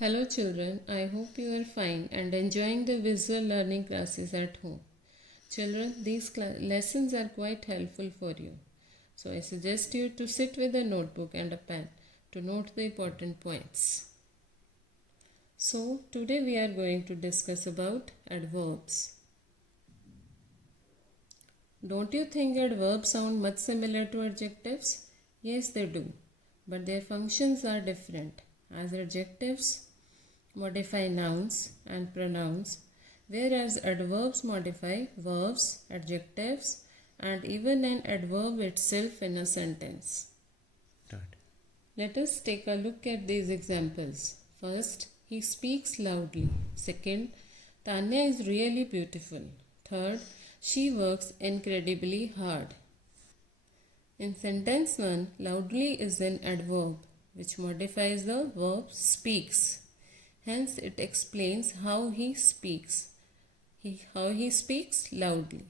Hello children, I hope you are fine and enjoying the visual learning classes at home. Children, these lessons are quite helpful for you. So I suggest you to sit with a notebook and a pen to note the important points. So today we are going to discuss about adverbs. Don't you think adverbs sound much similar to adjectives? Yes, they do, but their functions are different. As adjectives modify nouns and pronouns, whereas adverbs modify verbs, adjectives, and even an adverb itself in a sentence. Start. Let us take a look at these examples. First, he speaks loudly. Second, Tanya is really beautiful. Third, she works incredibly hard. In sentence 1, loudly is an adverb which modifies the verb speaks. Hence, it explains how he speaks. How he speaks loudly.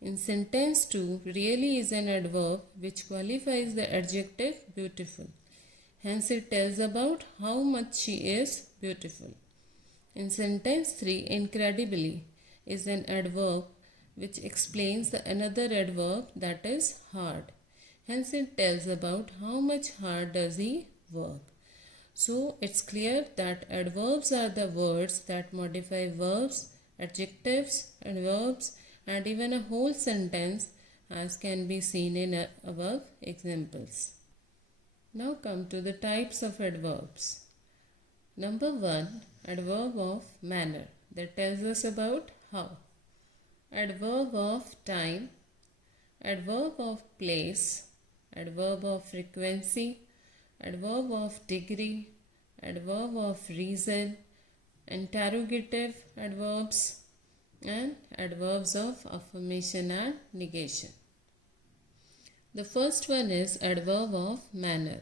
In sentence 2, really is an adverb which qualifies the adjective beautiful. Hence, it tells about how much she is beautiful. In sentence 3, incredibly is an adverb which explains another adverb, that is hard. Hence, it tells about how much hard does he work. So, it's clear that adverbs are the words that modify verbs, adjectives, adverbs, and even a whole sentence, as can be seen in above examples. Now come to the types of adverbs. Number 1, adverb of manner, that tells us about how. Adverb of time, adverb of place, adverb of frequency, adverb of degree, adverb of reason, interrogative adverbs, and adverbs of affirmation and negation. The first one is adverb of manner.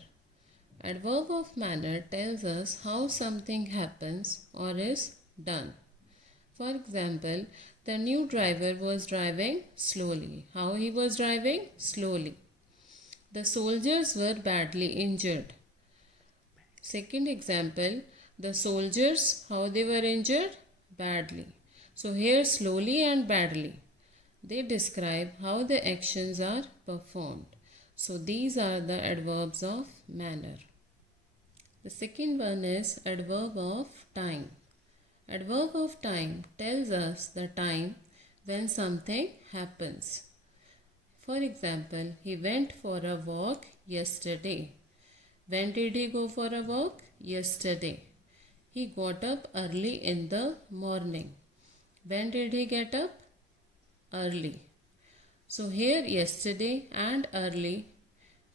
Adverb of manner tells us how something happens or is done. For example, the new driver was driving slowly. How he was driving? Slowly. The soldiers were badly injured. Second example, the soldiers, how they were injured? Badly. So here slowly and badly. They describe how the actions are performed. So these are the adverbs of manner. The second one is adverb of time. Adverb of time tells us the time when something happens. For example, he went for a walk yesterday. When did he go for a walk? Yesterday. He got up early in the morning. When did he get up? Early. So here yesterday and early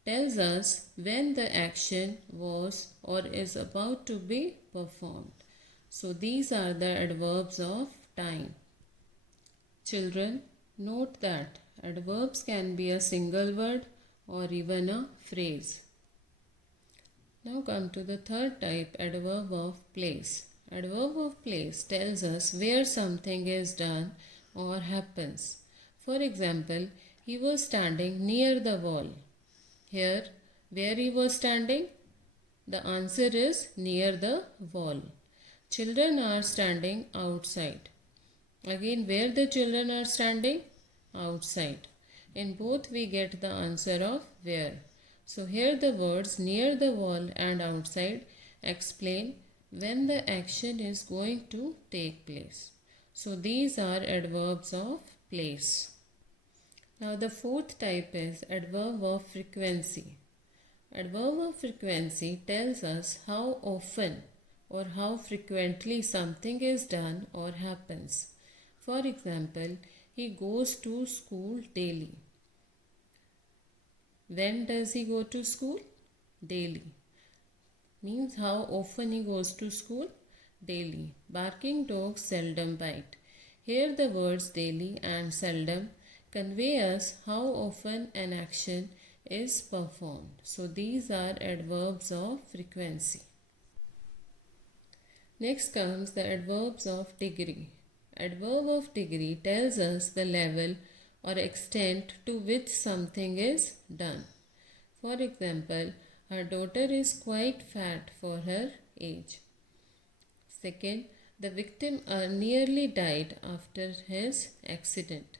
tells us when the action was or is about to be performed. So these are the adverbs of time. Children, note that adverbs can be a single word or even a phrase. Now come to the third type, adverb of place. Adverb of place tells us where something is done or happens. For example, he was standing near the wall. Here, where he was standing? The answer is near the wall. Children are standing outside. Again, where the children are standing? Outside. In both we get the answer of where. So here the words near the wall and outside explain when the action is going to take place. So these are adverbs of place. Now the fourth type is adverb of frequency. Adverb of frequency tells us how often or how frequently something is done or happens. For example, he goes to school daily. When does he go to school? Daily. Means how often he goes to school? Daily. Barking dogs seldom bite. Here the words daily and seldom convey us how often an action is performed. So these are adverbs of frequency. Next comes the adverbs of degree. Adverb of degree tells us the level or extent to which something is done. For example, her daughter is quite fat for her age. Second, the victim nearly died after his accident.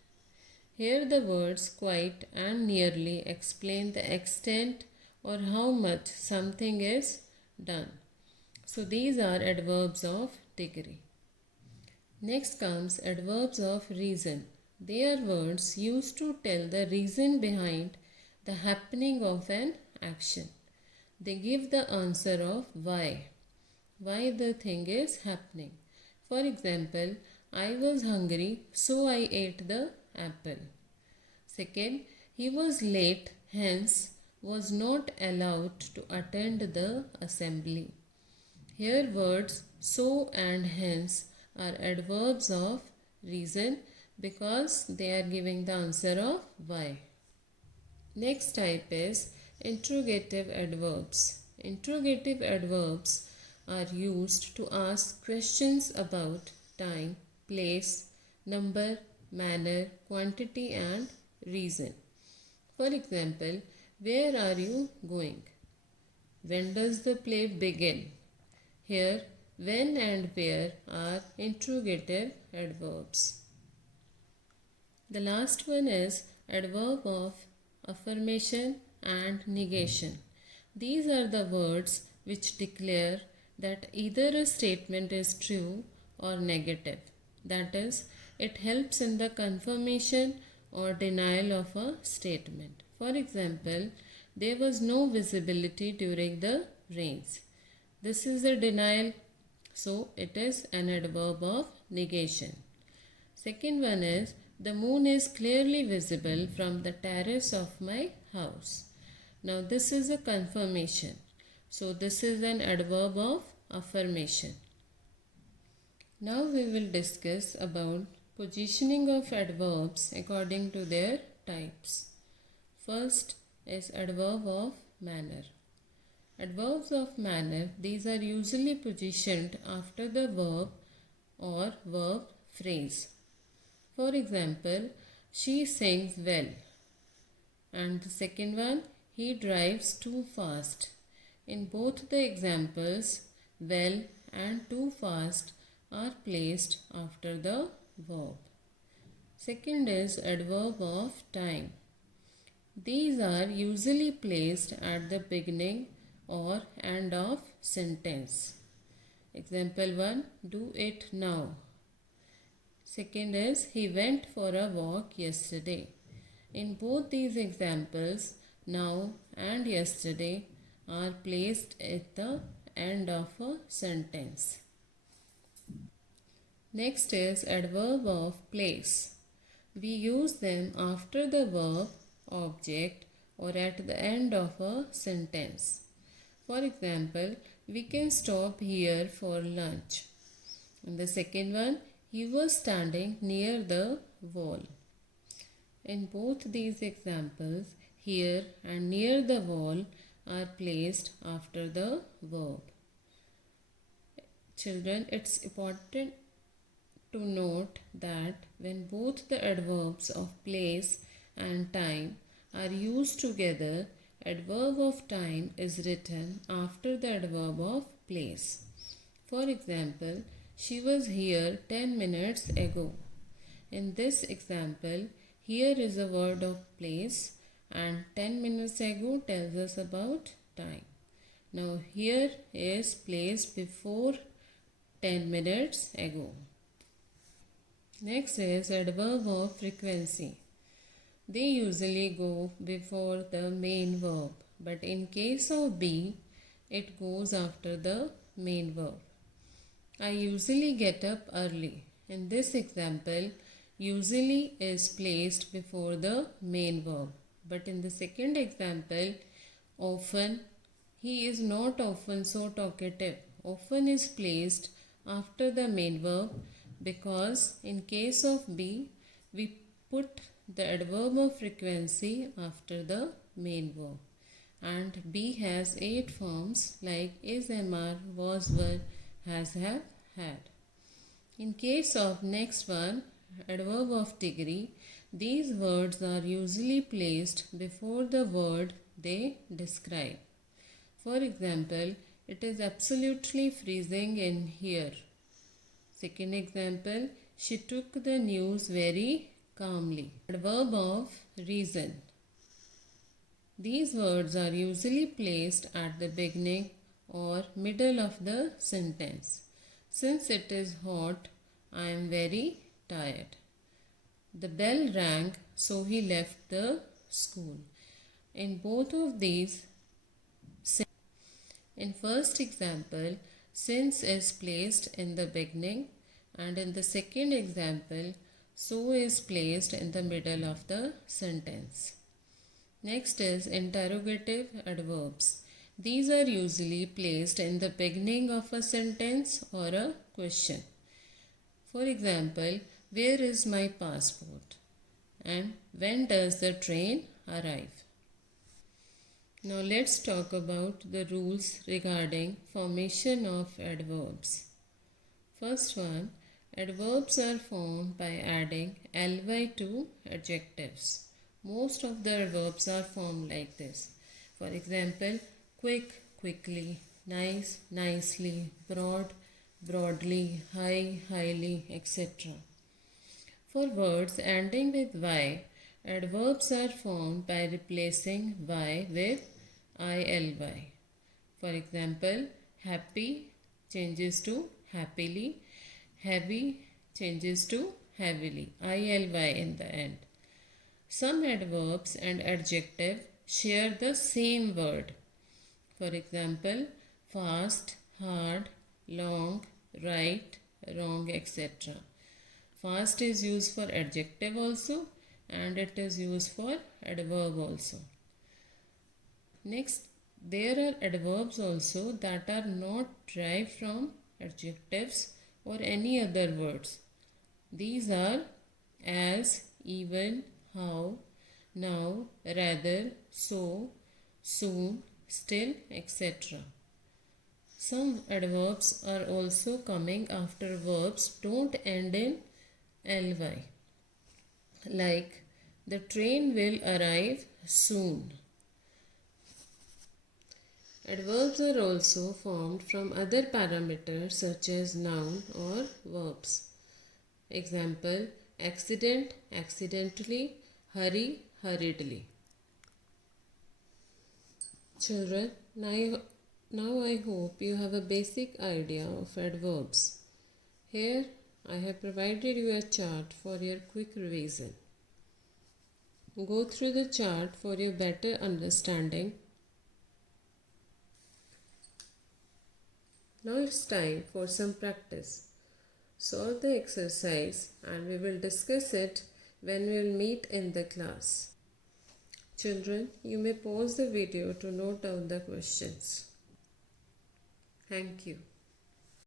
Here the words quite and nearly explain the extent or how much something is done. So these are adverbs of degree. Next comes adverbs of reason. They are words used to tell the reason behind the happening of an action. They give the answer of why the thing is happening. For example, I was hungry, so I ate the apple. Second, he was late, hence was not allowed to attend the assembly. Here words so and hence are adverbs of reason because they are giving the answer of why. Next type is interrogative adverbs. Interrogative adverbs are used to ask questions about time, place, number, manner, quantity and reason. For example, where are you going? When does the play begin? Here, when and where are interrogative adverbs. The last one is adverb of affirmation and negation. These are the words which declare that either a statement is true or negative. That is, it helps in the confirmation or denial of a statement. For example, there was no visibility during the rains. This is a denial, so it is an adverb of negation. Second one is the moon is clearly visible from the terrace of my house. Now this is a confirmation. So this is an adverb of affirmation. Now we will discuss about positioning of adverbs according to their types. First is adverb of manner. Adverbs of manner, these are usually positioned after the verb or verb phrase. For example, she sings well. And the second one, he drives too fast. In both the examples, well and too fast are placed after the verb. Second is adverb of time. These are usually placed at the beginning or end of sentence. Example 1, do it now. Second is, he went for a walk yesterday. In both these examples, now and yesterday are placed at the end of a sentence. Next is adverb of place. We use them after the verb, object or at the end of a sentence. For example, we can stop here for lunch. And the second one, he was standing near the wall. In both these examples, here and near the wall are placed after the verb. Children, it's important to note that when both the adverbs of place and time are used together, adverb of time is written after the adverb of place. For example, she was here 10 minutes ago. In this example, here is a word of place and 10 minutes ago tells us about time. Now here is place before 10 minutes ago. Next is adverb of frequency. They usually go before the main verb, but in case of be, it goes after the main verb. I usually get up early. In this example, usually is placed before the main verb. But in the second example, often, he is not often so talkative. Often is placed after the main verb because in case of be, we put the adverb of frequency after the main verb. And be has 8 forms like is, am, are, was, were, has, have, had. In case of next one, adverb of degree, these words are usually placed before the word they describe. For example, it is absolutely freezing in here. Second example, she took the news very calmly. Adverb of reason. These words are usually placed at the beginning or middle of the sentence. Since it is hot, I am very tired. The bell rang, so he left the school. In both of these, in first example, since is placed in the beginning, and in the second example, so is placed in the middle of the sentence. Next is interrogative adverbs. These are usually placed in the beginning of a sentence or a question. For example, where is my passport? And when does the train arrive? Now let's talk about the rules regarding formation of adverbs. First one, adverbs are formed by adding ly to adjectives. Most of the adverbs are formed like this. For example, quick, quickly, nice, nicely, broad, broadly, high, highly, etc. For words ending with y, adverbs are formed by replacing y with ILY. For example, happy changes to happily, heavy changes to heavily, ILY in the end. Some adverbs and adjectives share the same word. For example, fast, hard, long, right, wrong, etc. Fast is used for adjective also and it is used for adverb also. Next, there are adverbs also that are not derived from adjectives or any other words. These are as, even, how, now, rather, so, soon, still, etc. Some adverbs are also coming after verbs don't end in ly. Like, the train will arrive soon. Adverbs are also formed from other parameters such as noun or verbs. Example, accident, accidentally, hurry, hurriedly. Children, now I hope you have a basic idea of adverbs. Here I have provided you a chart for your quick revision. Go through the chart for your better understanding. Now it's time for some practice. Solve the exercise and we will discuss it when we will meet in the class. Children, you may pause the video to note down the questions. Thank you.